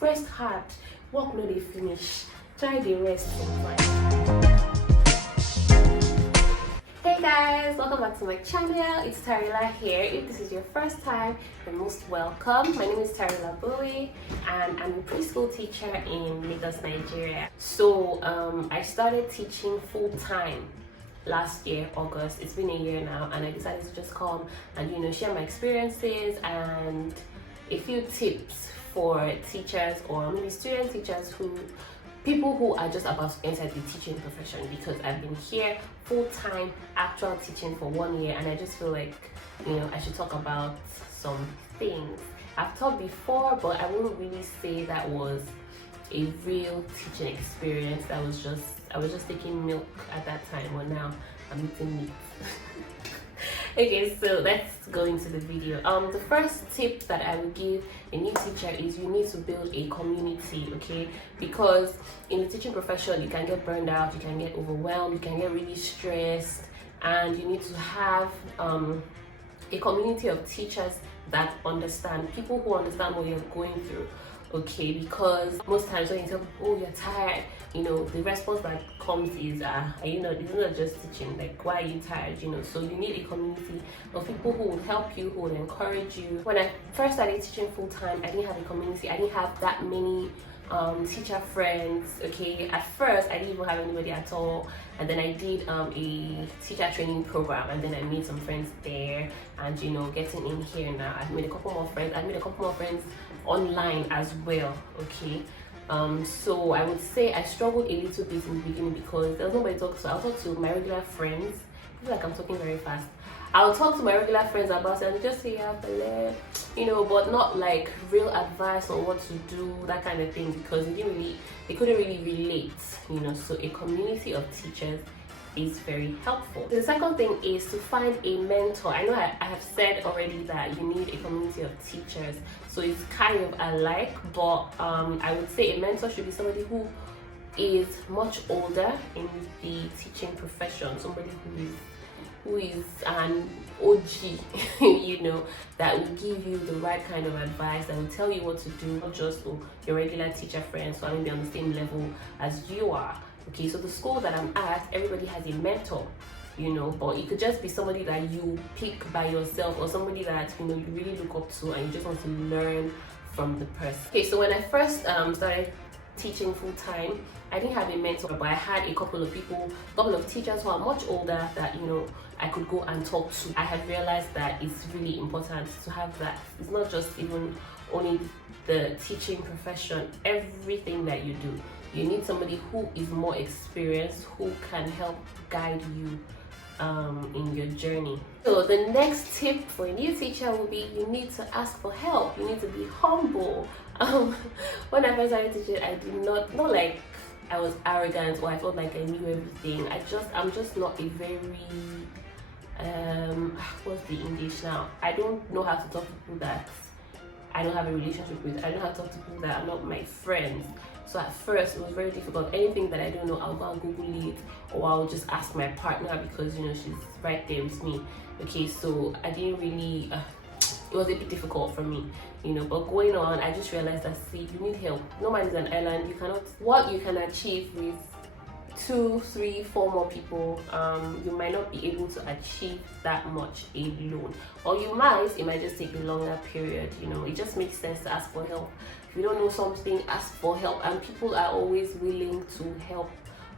rest hard, work no dey finish, try the rest sometimes. Hey guys, welcome back to my channel. It's Tarila here. If this is your first time, you're most welcome. My name is Tarila Bowie and I'm a preschool teacher in Lagos, Nigeria. So I started teaching full-time last year, August. It's been a year now, and I decided to just come and share my experiences and a few tips for teachers or maybe student teachers people who are just about to enter the teaching profession, because I've been here full-time actual teaching for 1 year and I just feel like I should talk about some things. I've taught before, but I wouldn't really say that was a real teaching experience. I was just taking milk at that time, but now I'm eating meat. Okay, so let's go into the video. The first tip that I would give a new teacher is you need to build a community, okay? Because in the teaching profession, you can get burned out, you can get overwhelmed, you can get really stressed, and you need to have a community of teachers that understand, people who understand what you're going through. Okay, because most times when you tell people, oh, you're tired, the response that comes is, it's not just teaching, like, why are you tired, so you need a community of people who would help you, who would encourage you. When I first started teaching full-time, I didn't have a community, I didn't have that many teacher friends. Okay, at first I didn't even have anybody at all, and then I did a teacher training program, and then I made some friends there, and getting in here now, I've made a couple more friends online as well. Okay, so I would say I struggled a little bit in the beginning because there was nobody to talk to. I'll talk to my regular friends. I feel like I'm talking very fast. I'll talk to my regular friends about it and just say, yeah, but not like real advice on what to do, that kind of thing, because they couldn't really relate, so a community of teachers is very helpful. The second thing is to find a mentor. I know I have said already that you need a community of teachers, so it's kind of alike, but I would say a mentor should be somebody who is much older in the teaching profession, somebody who is an OG, that will give you the right kind of advice, that will tell you what to do, not just your regular teacher friends who are maybe on the same level as you are. Okay, so the school that I'm at, everybody has a mentor, but it could just be somebody that you pick by yourself, or somebody that you really look up to and you just want to learn from the person. Okay, so when I first started teaching full-time, I didn't have a mentor, but I had a couple of teachers who are much older that I could go and talk to. I have realized that it's really important to have that. It's not just even only the teaching profession, everything that you do, you need somebody who is more experienced, who can help guide you in your journey. So the next tip for a new teacher will be, you need to ask for help. You need to be humble. When I first started teaching, I did not like I was arrogant or I felt like I knew everything. I'm just not a very what's the English now? I don't know how to talk to people that I don't have a relationship with. I don't know how to talk to people that are not my friends. So at first it was very difficult. Anything that I don't know, I'll go and Google it, or I'll just ask my partner because she's right there with me. Okay, so I didn't really it was a bit difficult for me, but going on, I just realized that, see, you need help. No man is an island. What you can achieve with 2, 3, 4 more people, you might not be able to achieve that much alone, or it might just take a longer period. It just makes sense to ask for help. If you don't know something, ask for help, and people are always willing to help.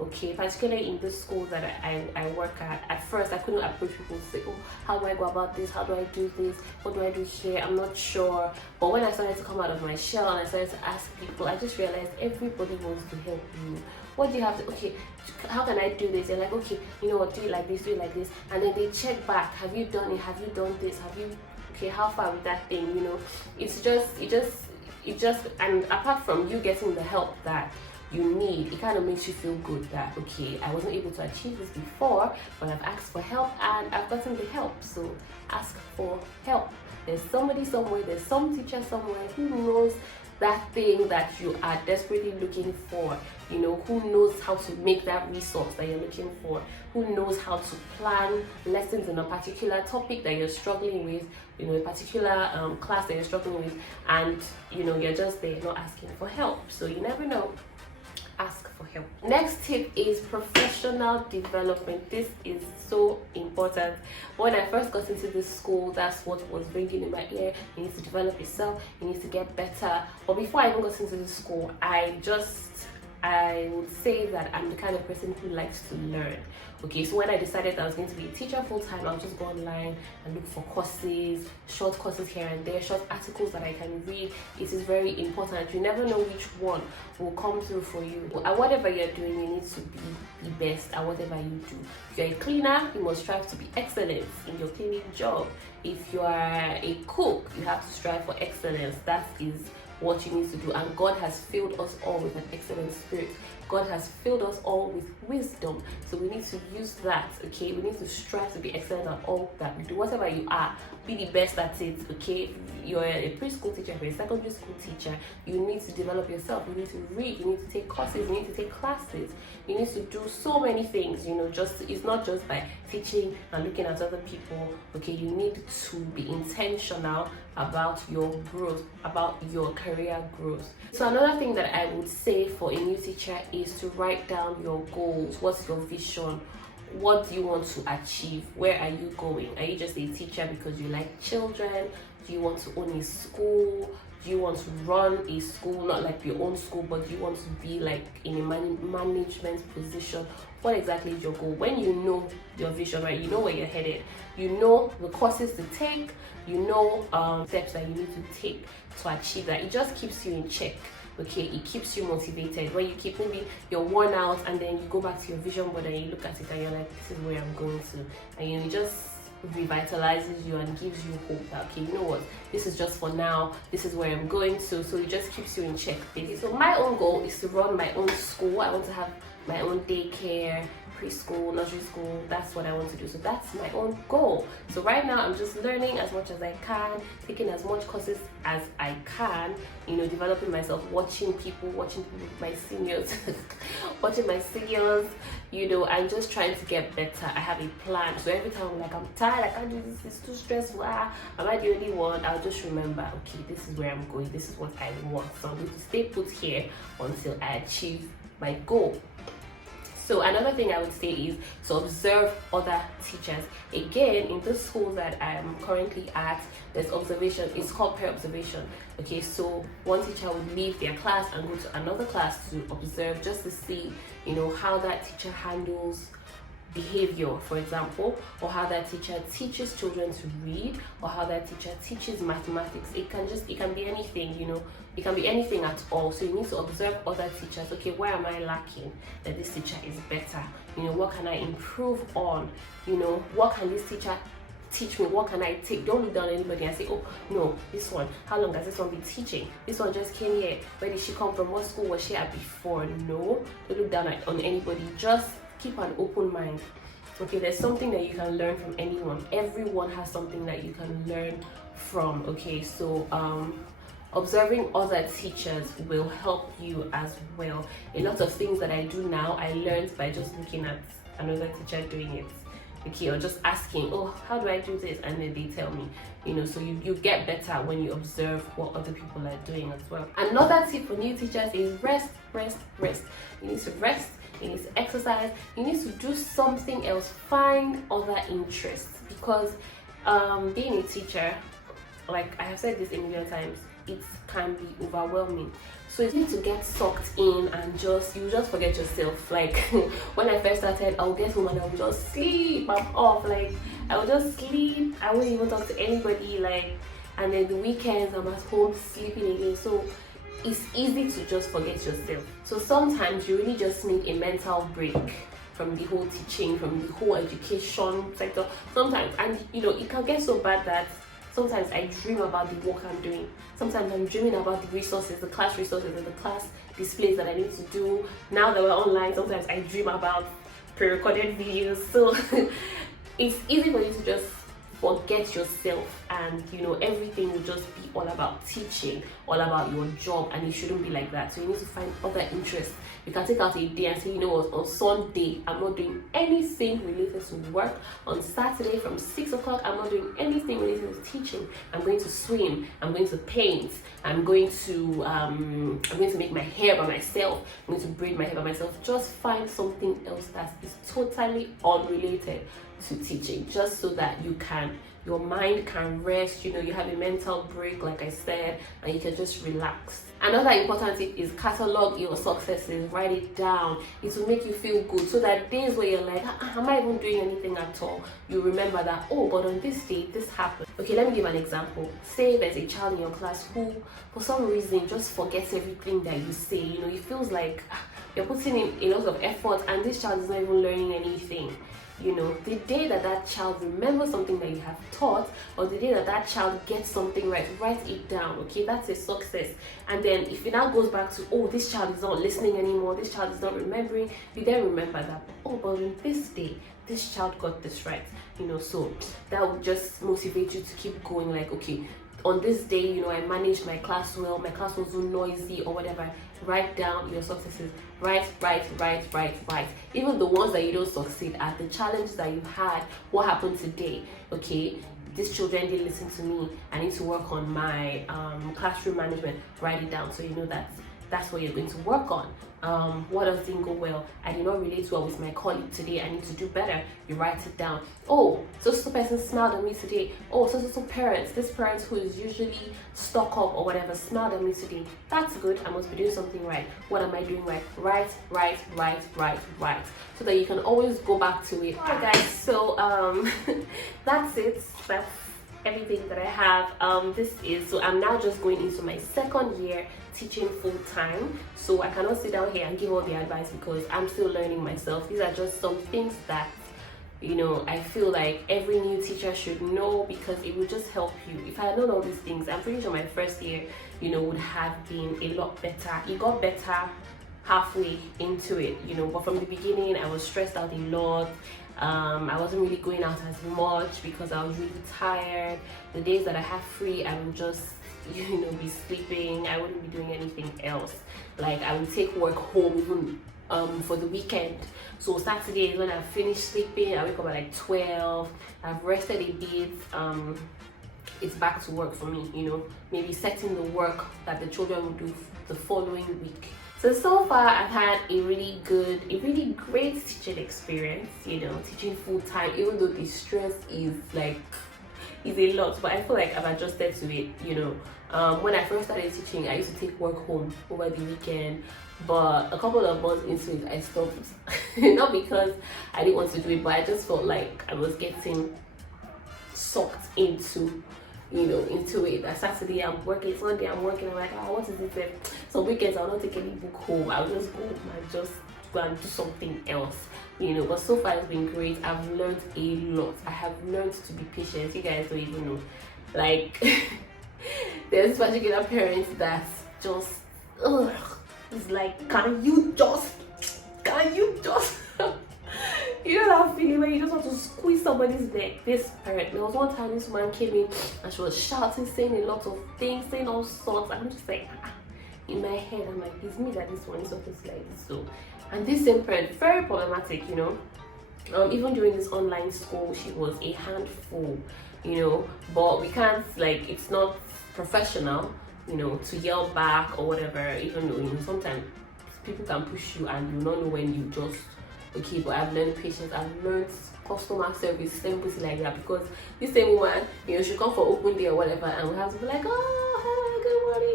Okay, particularly in the school that I work at first I couldn't approach people to say, oh, how do I go about this, how do I do this, what do I do here, I'm not sure. But when I started to come out of my shell and I started to ask people, I just realized everybody wants to help you. What do you have to, okay, how can I do this? They're like, okay, you know what, do it like this, and then they check back, have you done it, have you done this, okay, how far with that thing? It just and apart from you getting the help that you need, it kind of makes you feel good that, okay, I wasn't able to achieve this before, but I've asked for help and I've gotten the help. So ask for help. There's somebody somewhere, there's some teacher somewhere who knows that thing that you are desperately looking for. You know, who knows how to make that resource that you're looking for? Who knows how to plan lessons in a particular topic that you're struggling with, you know, a particular class that you're struggling with, and you know, you're just there not asking for help. So you never know, ask for help. Next tip is professional development. This is so important. When I first got into this school, that's what was ringing in my ear. You need to develop yourself, you need to get better. But before I even got into this school, I would say that I'm the kind of person who likes to learn. Okay, so when I decided that I was going to be a teacher full time, I'll just go online and look for courses, short courses here and there, short articles that I can read. It is very important. You never know which one will come through for you. At whatever you're doing, you need to be the best at whatever you do. If you're a cleaner, you must strive to be excellent in your cleaning job. If you are a cook, you have to strive for excellence. That is what you need to do. And God has filled us all with an excellent spirit. God has filled us all with wisdom, so we need to use that. Okay, we need to strive to be excellent at all that we do. Whatever you are, be the best at it. Okay, you're a preschool teacher, you're a secondary school teacher, you need to develop yourself. You need to read, you need to take courses, you need to take classes, you need to do so many things. You know, just it's not just by teaching and looking at other people. Okay, you need to be intentional about your growth, about your career growth. So another thing that I would say for a new teacher is to write down your goals. What's your vision? What do you want to achieve? Where are you going? Are you just a teacher because you like children? Do you want to own a school? Do you want to run a school, not like your own school, but do you want to be like in a management position? What exactly is your goal? When you know your vision, right, you know where you're headed, you know the courses to take, you know steps that you need to take to achieve that. It just keeps you in check. Okay, it keeps you motivated. When you keep, maybe you're worn out and then you go back to your vision board and you look at it and you're like, this is where I'm going to, and you know, it just revitalizes you and gives you hope that, okay, you know what, this is just for now, this is where I'm going to. So it just keeps you in check, basically. So my own goal is to run my own school. I want to have my own daycare, preschool, nursery school. That's what I want to do. So that's my own goal. So right now I'm just learning as much as I can, taking as much courses as I can, you know, developing myself, watching people, my seniors watching my seniors, you know, and just trying to get better. I have a plan. So every time I'm like, I'm tired, I can't do this, it's too stressful, am I the only one? I'll just remember, okay, this is where I'm going, this is what I want. So I'm going to stay put here until I achieve my goal. So another thing I would say is to observe other teachers. Again, in the school that I'm currently at, there's observation. It's called peer observation. Okay, so one teacher would leave their class and go to another class to observe, just to see, you know, how that teacher handles behavior, for example, or how that teacher teaches children to read, or how that teacher teaches mathematics. It can be anything, you know, it can be anything at all. So you need to observe other teachers. Okay, where am I lacking that this teacher is better? You know, what can I improve on? You know, what can this teacher teach me? What can I take? Don't look down on anybody and say, oh no, this one, how long has this one been teaching? This one just came here. Where did she come from? What school was she at before? No, don't look down on anybody. Just keep an open mind. Okay, there's something that you can learn from anyone. Everyone has something that you can learn from. Okay, so observing other teachers will help you as well. A lot of things that I do now, I learned by just looking at another teacher doing it. Okay, or just asking, oh, how do I do this? And then they tell me, you know, so you get better when you observe what other people are doing as well. Another tip for new teachers is rest. You need to rest, you need to exercise, you need to do something else, find other interests, because being a teacher, like I have said this a million times, it can be overwhelming. So you need to get sucked in and you just forget yourself. Like when I first started, I would get home and I would just sleep. I'm off. Like I would just sleep. I wouldn't even talk to anybody. Like, and then the weekends I'm at home sleeping again. So it's easy to just forget yourself. So sometimes you really just need a mental break from the whole teaching, from the whole education sector. Sometimes, and you know, it can get so bad that sometimes I dream about the work I'm doing. Sometimes I'm dreaming about the resources, the class resources and the class displays that I need to do. Now that we're online, sometimes I dream about pre-recorded videos. So it's easy for you to just forget yourself, and everything will just be all about teaching, all about your job, and it shouldn't be like that. So you need to find other interests. You can take out a day and say, you know what, on Sunday I'm not doing anything related to work. On Saturday from 6 o'clock I'm not doing anything related to teaching. I'm going to swim, I'm going to paint, I'm going to make my hair by myself, I'm going to braid my hair by myself. Just find something else that is totally unrelated to teaching, just so that your mind can rest, you have a mental break, like I said, and you can just relax. Another important tip is catalog your successes, write it down. It will make you feel good, so that days where you're like, am I even doing anything at all, you remember that, oh, but on this day this happened. Okay, let me give an example. Say there's a child in your class who for some reason just forgets everything that you say. It feels like you're putting in a lot of effort and this child is not even learning anything. The day that child remembers something that you have taught, or the day that child gets something right, write it down. Okay, that's a success. And then if it now goes back to, oh, this child is not listening anymore, this child is not remembering, you then remember that, oh, but on this day this child got this right. So that will just motivate you to keep going. Like, okay, on this day, I managed my class well, my class wasn't noisy or whatever. Write down your successes. Write. Even the ones that you don't succeed at, the challenges that you've had, what happened today. Okay, these children didn't listen to me, I need to work on my classroom management. Write it down so you know that's what you're going to work on. What else didn't go well? I did not relate well with my colleague today, I need to do better. You write it down. Oh, so person smiled at me today. Oh, so this parent who is usually stuck up or whatever smiled at me today. That's good, I must be doing something right. What am I doing right? Write, so that you can always go back to it. Alright guys, so that's it. That's everything that I have. So I'm now just going into my second year teaching full-time, so I cannot sit down here and give all the advice because I'm still learning myself. These are just some things that I feel like every new teacher should know, because it will just help you. If I had known all these things, I'm pretty sure my first year would have been a lot better. It got better halfway into it, but from the beginning I was stressed out a lot. I wasn't really going out as much because I was really tired. The days that I have free, I would just be sleeping. I wouldn't be doing anything else. Like, I would take work home even for the weekend. So Saturday is when I finish sleeping. I wake up at like 12. I've rested a bit. It's back to work for me, maybe setting the work that the children will do the following week. So far I've had a really great teaching experience, teaching full time, even though the stress is a lot, but I feel like I've adjusted to it. When I first started teaching, I used to take work home over the weekend, but a couple of months into it I stopped. Not because I didn't want to do it, but I just felt like I was getting sucked into it. That Saturday I'm working, Sunday I'm working. I'm like, what is it then? Some weekends I'll not take any book home. I'll just go and just go and do something else. But so far it's been great. I've learned a lot. I have learned to be patient. You guys don't even know. Like, there's particular parents that's just it's like, can you just you know that feeling where you just want to squeeze somebody's neck. This parent, there was one time this man came in and she was shouting, saying a lot of things, saying all sorts, and I'm just like, in my head I'm like, it's me that this one is supposed to like this. So, and this same parent, very problematic, even during this online school, she was a handful, but we can't, like, it's not professional, to yell back or whatever, even though sometimes people can push you and you don't know when you just okay. But I've learned patience, I've learned customer service, simple like that, because this same woman, she come for open day or whatever, and we have to be like, oh, hi, good morning,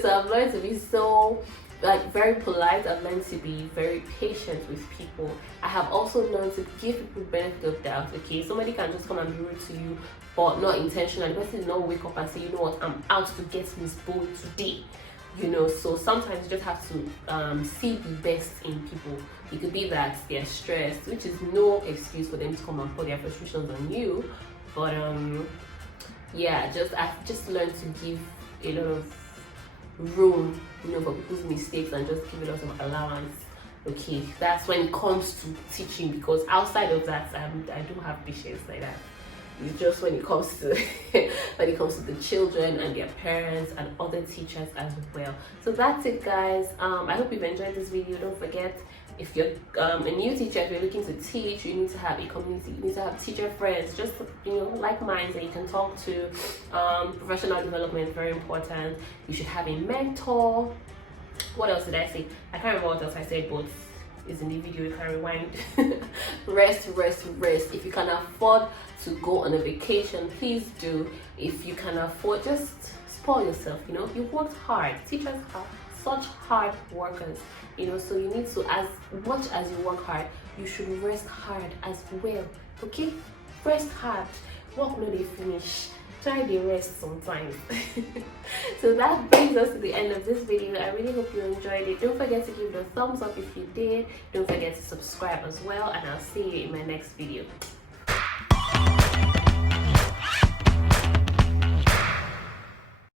so I've learned to be so very polite. I've learned to be very patient with people. I have also learned to give people benefit of doubt. Okay, somebody can just come and be rude to you, but not intentional. The person did not wake up and say, you know what, I'm out to get Miss Bull today. So sometimes you just have to see the best in people. It could be that they're stressed, which is no excuse for them to come and put their frustrations on you. But yeah, I've just learned to give a lot of room, for people's mistakes, and just give a lot of allowance. Okay, that's when it comes to teaching, because outside of that, I don't have patience like that. It's just when it comes to when it comes to the children and their parents and other teachers as well. So that's it, guys. I hope you've enjoyed this video. Don't forget, if you're a new teacher, if you're looking to teach, you need to have a community. You need to have teacher friends, just like minds that you can talk to. Professional development, very important. You should have a mentor. What else did I say? I can't remember what else I said, but it's in the video, you can rewind. Rest. If you can afford to go on a vacation, please do. If you can afford, just spoil yourself. You worked hard. Teachers are such hard workers, so you need to, as much as you work hard, you should rest hard as well. Okay, rest hard. Work no dey finish. Try the rest sometimes. So that brings us to the end of this video. I really hope you enjoyed it. Don't forget to give it a thumbs up if you did. Don't forget to subscribe as well, and I'll see you in my next video.